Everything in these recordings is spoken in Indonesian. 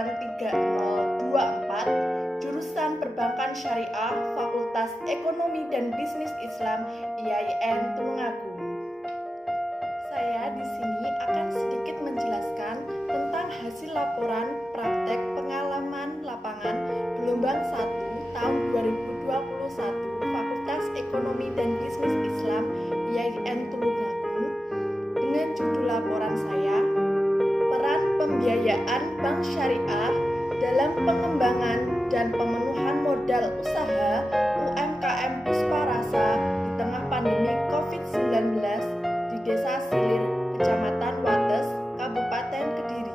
angkatan 3024, jurusan Perbankan Syariah, Fakultas Ekonomi dan Bisnis Islam, IAIN Tulungagung. Saya di sini akan sedikit menjelaskan tentang hasil laporan praktek pengalaman lapangan gelombang 1 tahun 2021 Fakultas Ekonomi dan Bisnis Islam, IAIN Tulungagung, dengan judul laporan saya, peran pembiayaan bank syariah dalam pengembangan dan pemenuhan modal usaha UMKM Puspa Rasa di tengah pandemi COVID-19 di Desa Silir, Kecamatan Wates, Kabupaten Kediri.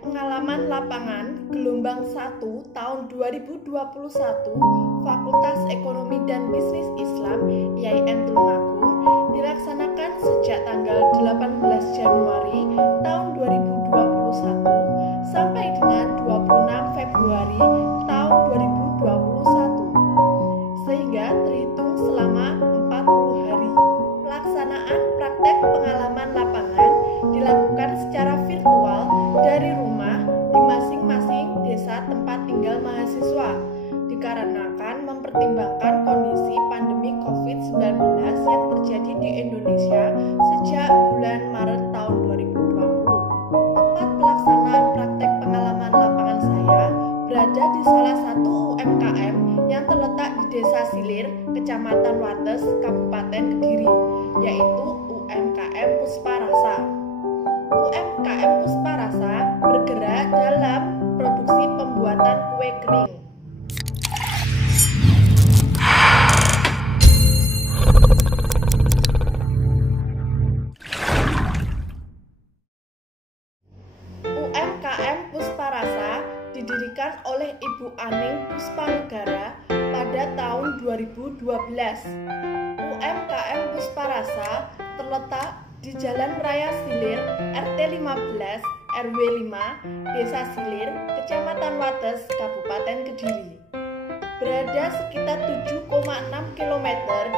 Pengalaman lapangan gelombang 1 tahun 2021 Fakultas Ekonomi dan Bisnis Islam IAIN Tulungagung dilaksanakan sejak tanggal 18 Januari tahun 2021 sampai dengan 26 Februari tahun 2021 sehingga terhitung selama 40 hari. Pelaksanaan praktek pengalaman lapangan dilakukan secara virtual dari rumah di masing-masing desa tempat tinggal mahasiswa dikarenakan mempertimbangkan kondisi pandemi COVID-19 yang terjadi di Indonesia sejak bulan Maret tahun 2020. Tempat pelaksanaan praktek pengalaman lapangan saya berada di salah satu UMKM yang terletak di Desa Silir, Kecamatan Wates, Kabupaten Kediri, yaitu UMKM Puspa Rasa. UMKM Puspa Rasa bergerak dalam produksi pembuatan kue kering. UMKM Puspa Rasa didirikan oleh Ibu Aning Puspanegara pada tahun 2012. UMKM Puspa Rasa terletak di Jalan Raya Silir, RT 15, RW 5, Desa Silir, Kecamatan Wates, Kabupaten Kediri. Berada sekitar 7,6 km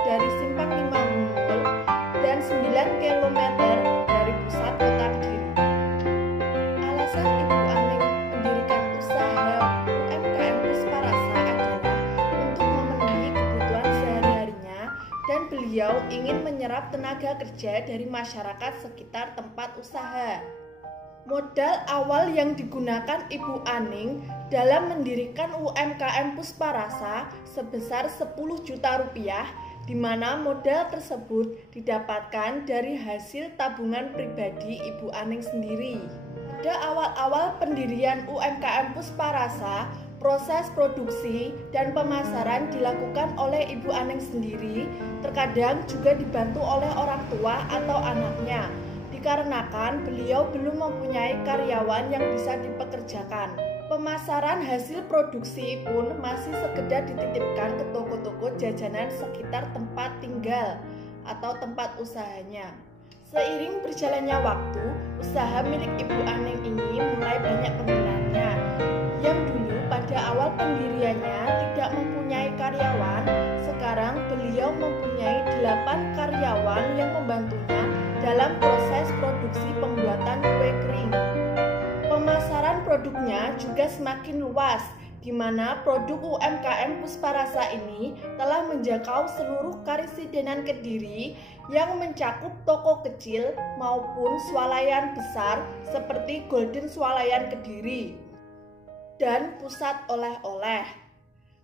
dari Simpang 5 Unggul dan 9 km dari pusat kota Kediri. Alasan Ibu Aning mendirikan usaha UMKM Puspa Rasa adalah untuk memenuhi kebutuhan sehari-harinya dan beliau ingin menyerap tenaga kerja dari masyarakat sekitar tempat usaha. Modal awal yang digunakan Ibu Aning dalam mendirikan UMKM Pusparasa sebesar 10 juta rupiah, di mana modal tersebut didapatkan dari hasil tabungan pribadi Ibu Aning sendiri. Pada awal-awal pendirian UMKM Pusparasa, proses produksi dan pemasaran dilakukan oleh Ibu Aning sendiri, terkadang juga dibantu oleh orang tua atau anaknya, dikarenakan beliau belum mempunyai karyawan yang bisa dipekerjakan. Pemasaran hasil produksi pun masih sekedar dititipkan ke toko-toko jajanan sekitar tempat tinggal atau tempat usahanya. Seiring berjalannya waktu, usaha milik Ibu Aning ini mulai banyak peminatnya. Yang dulu pada awal pendiriannya tidak mempunyai karyawan, sekarang beliau mempunyai 8 karyawan yang membantunya dalam proses produksi pembuatan kue kering. Pemasaran produknya juga semakin luas, di mana produk UMKM Pusparasa ini telah menjangkau seluruh Karisidenan Kediri yang mencakup toko kecil maupun swalayan besar seperti Golden Swalayan Kediri dan pusat oleh-oleh.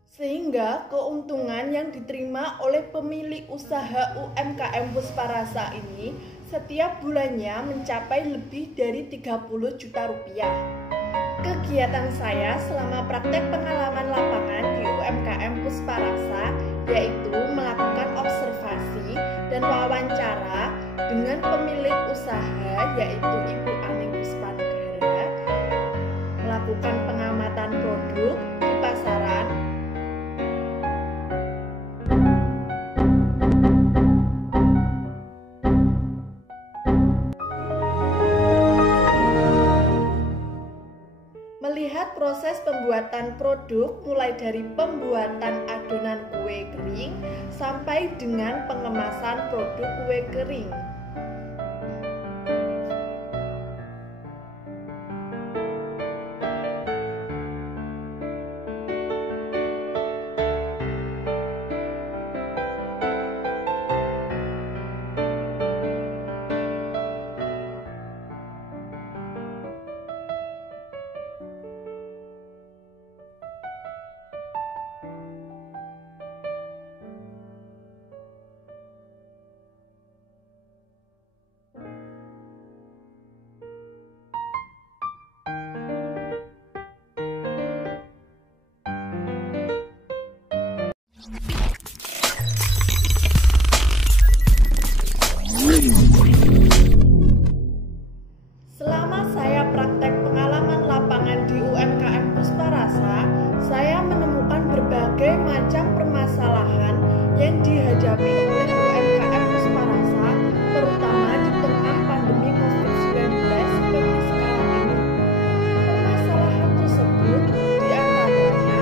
Sehingga keuntungan yang diterima oleh pemilik usaha UMKM Pusparasa ini setiap bulannya mencapai lebih dari 30 juta rupiah. Kegiatan saya selama praktek pengalaman lapangan di UMKM Pusparasa yaitu melakukan observasi dan wawancara dengan pemilik usaha yaitu Ibu Aning Puspanegara, melakukan pengamatan produk di pasaran, melihat proses pembuatan produk mulai dari pembuatan adonan kue kering sampai dengan pengemasan produk kue kering. Selama saya praktek pengalaman lapangan di UMKM Pusparasa, saya menemukan berbagai macam permasalahan yang dihadapi oleh UMKM Pusparasa, terutama di tengah pandemi COVID-19 seperti sekarang ini. Permasalahan tersebut diantaranya,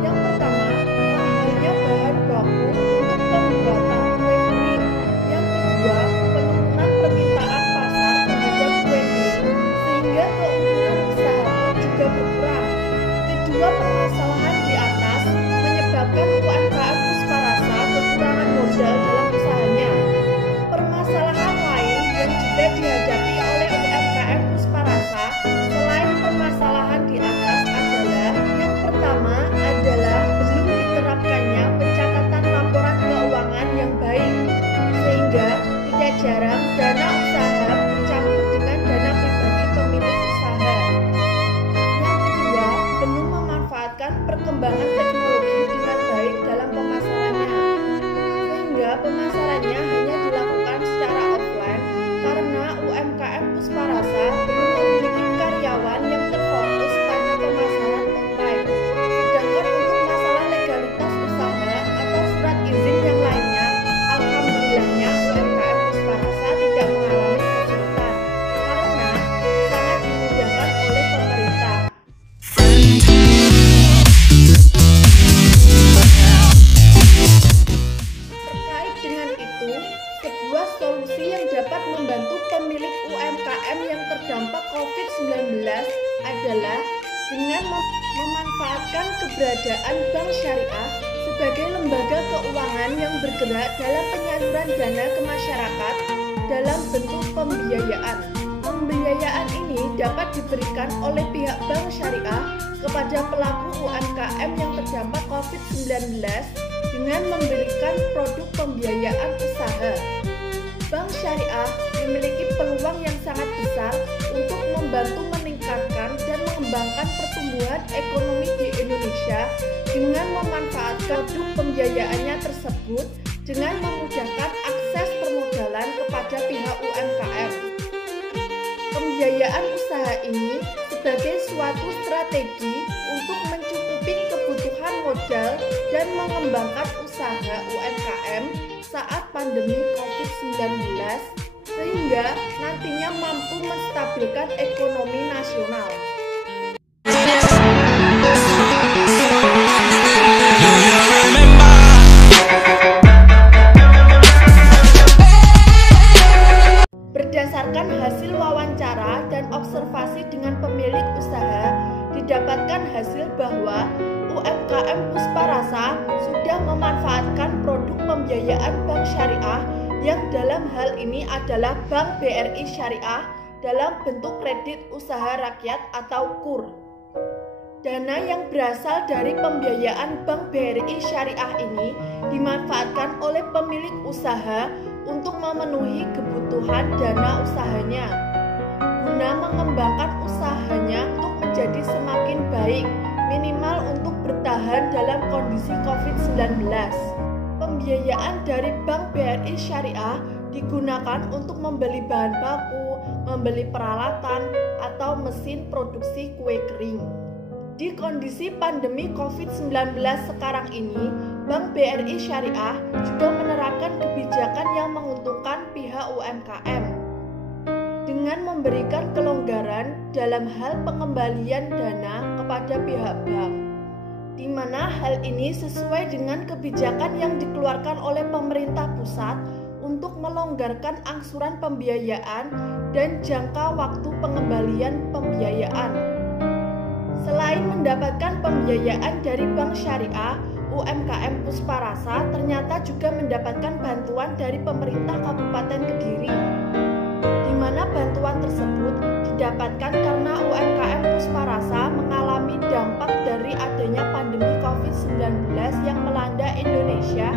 yang pertama, mahalnya bahan baku untuk pembuatan kue kering. Yang kedua, penurunan permintaan pasar terhadap kue kering sehingga keuntungan usaha pun juga berkurang. Kedua permasalahan di atas menyebabkan UMKM Pusparasa kekurangan modal dalam usahanya. Permasalahan lain yang juga dihadapi oleh UMKM Pusparasa selain permasalahan di atas adalah yang pertama adalah belum diterapkannya pencatatan laporan keuangan yang baik, sehingga tidak jarang dana usaha bercampur dengan dana pribadi pemilik usaha. Yang kedua, belum memanfaatkan perkembangan teknologi dengan baik dalam pemasarannya, sehingga pemasarannya hanya dilakukan secara offline karena UMKM Pusparasa belum memiliki karyawan yang terfokus pada pemasaran online. Sedangkan untuk masalah legalitas usaha atau surat izin yang lainnya, alhamdulillahnya UMKM Pusparasa tidak mengalami kesulitan karena sangat dimudahkan oleh pemerintah. Terkait dengan itu, sebuah solusi yang dapat membantu pemilik UMKM yang terdampak COVID-19 adalah dengan memanfaatkan keberadaan bank syariah sebagai lembaga keuangan yang bergerak dalam penyaluran dana ke masyarakat dalam bentuk pembiayaan. Pembiayaan ini dapat diberikan oleh pihak bank syariah kepada pelaku UMKM yang terdampak COVID-19 dengan memberikan produk pembiayaan usaha. Bank syariah memiliki peluang yang sangat besar untuk membantu meningkatkan dan mengembangkan pertumbuhan ekonomi di Indonesia dengan memanfaatkan produk pembiayaannya tersebut dengan memudahkan akses permodalan kepada pihak UMKM. Pembiayaan usaha ini sebagai suatu strategi untuk mencukupi kebutuhan modal dan mengembangkan usaha UMKM saat pandemi COVID-19 sehingga nantinya mampu menstabilkan ekonomi nasional. Berdasarkan hasil wawancara dan observasi dengan pemilik usaha, didapatkan hasil bahwa UMKM Pusparasa sudah memanfaatkan produk pembiayaan bank syariah yang dalam hal ini adalah Bank BRI Syariah dalam bentuk kredit usaha rakyat atau KUR. Dana yang berasal dari pembiayaan Bank BRI Syariah ini dimanfaatkan oleh pemilik usaha untuk memenuhi kebutuhan dana usahanya, guna mengembangkan usahanya untuk menjadi semakin baik, minimal untuk bertahan dalam kondisi COVID-19. Pembiayaan dari Bank BRI Syariah digunakan untuk membeli bahan baku, membeli peralatan, atau mesin produksi kue kering. Di kondisi pandemi COVID-19 sekarang ini, Bank BRI Syariah juga menerapkan kebijakan yang menguntungkan pihak UMKM dengan memberikan kelonggaran dalam hal pengembalian dana kepada pihak bank, di mana hal ini sesuai dengan kebijakan yang dikeluarkan oleh pemerintah pusat untuk melonggarkan angsuran pembiayaan dan jangka waktu pengembalian pembiayaan. Selain mendapatkan pembiayaan dari Bank Syariah, UMKM Pusparasa ternyata juga mendapatkan bantuan dari pemerintah Kabupaten Kediri, di mana bantuan tersebut didapatkan karena UMKM Pusparasa mengalami dampak dari adanya pandemi COVID-19 yang melanda Indonesia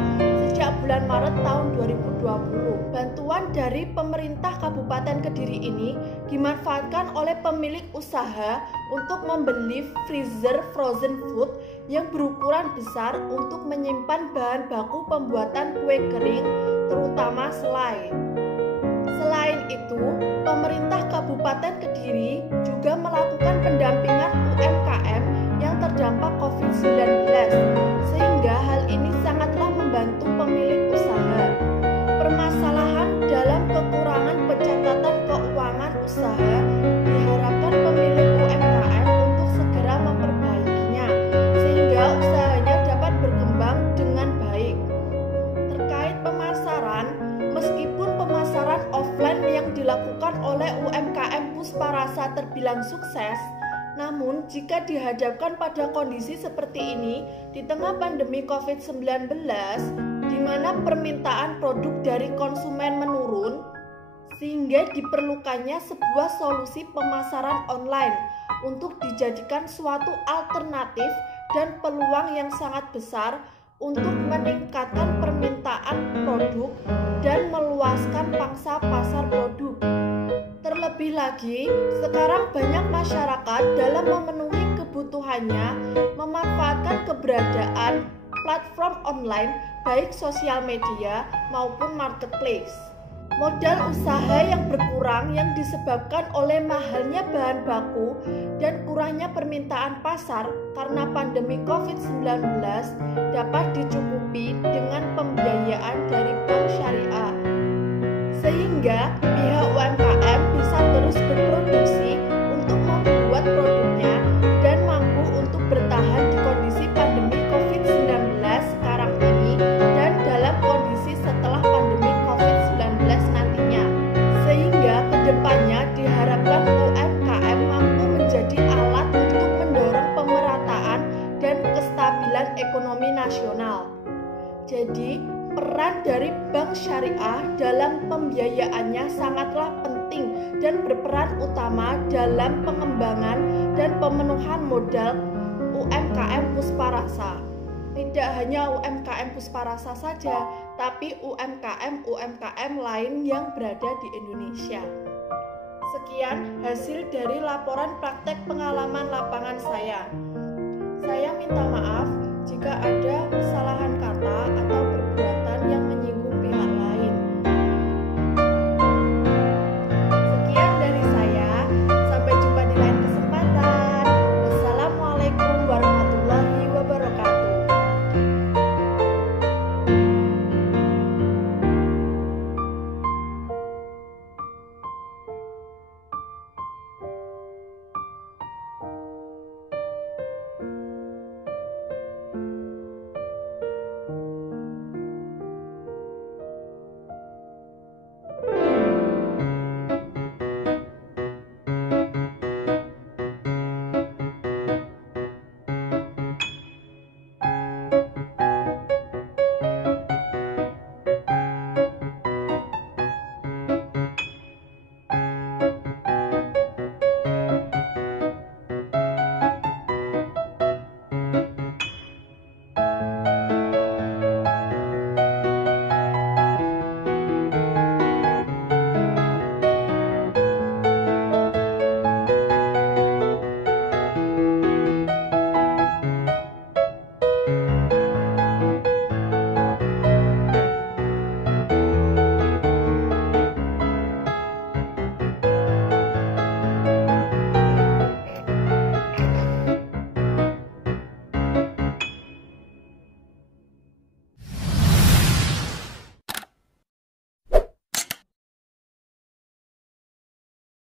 sejak bulan Maret tahun 2020. Bantuan dari pemerintah Kabupaten Kediri ini dimanfaatkan oleh pemilik usaha untuk membeli freezer frozen food yang berukuran besar untuk menyimpan bahan baku pembuatan kue kering, terutama selai. Selain itu, pemerintah Kabupaten Kediri juga melakukan pendampingan UMKM yang terdampak COVID-19, sehingga hal ini sangatlah membantu pemilik usaha. Permasalahan dalam kekurangan pencatatan keuangan usaha diharapkan pemilik UMKM untuk segera memperbaikinya, sehingga usahanya dapat berkembang dengan baik. Terkait pemasaran, meskipun pemasaran offline yang dilakukan oleh UMKM Pusparasa terbilang sukses, namun jika dihadapkan pada kondisi seperti ini di tengah pandemi COVID-19, di mana permintaan produk dari konsumen menurun, sehingga diperlukannya sebuah solusi pemasaran online untuk dijadikan suatu alternatif dan peluang yang sangat besar untuk meningkatkan permintaan produk dan meluaskan pangsa pasar produk. Terlebih lagi, sekarang banyak masyarakat dalam memenuhi kebutuhannya memanfaatkan keberadaan platform online baik sosial media maupun marketplace. Modal usaha yang berkurang yang disebabkan oleh mahalnya bahan baku dan kurangnya permintaan pasar karena pandemi COVID-19 dapat dicukupi dengan pembiayaan dari bank syariah, sehingga pihak UMKM bisa terus berproduksi untuk membuat produknya dan mampu untuk bertahan di kondisi pandemi COVID-19 sekarang ini dan dalam kondisi setelah pandemi COVID-19 nantinya, sehingga kedepannya diharapkan UMKM mampu menjadi alat untuk mendorong pemerataan dan kestabilan ekonomi nasional. Jadi, peran dari bank syariah dalam pembiayaannya sangatlah penting dan berperan utama dalam pengembangan dan pemenuhan modal UMKM Pusparasa. Tidak hanya UMKM Pusparasa saja, tapi UMKM lain yang berada di Indonesia. Sekian hasil dari laporan praktek pengalaman lapangan saya. Saya minta maaf jika ada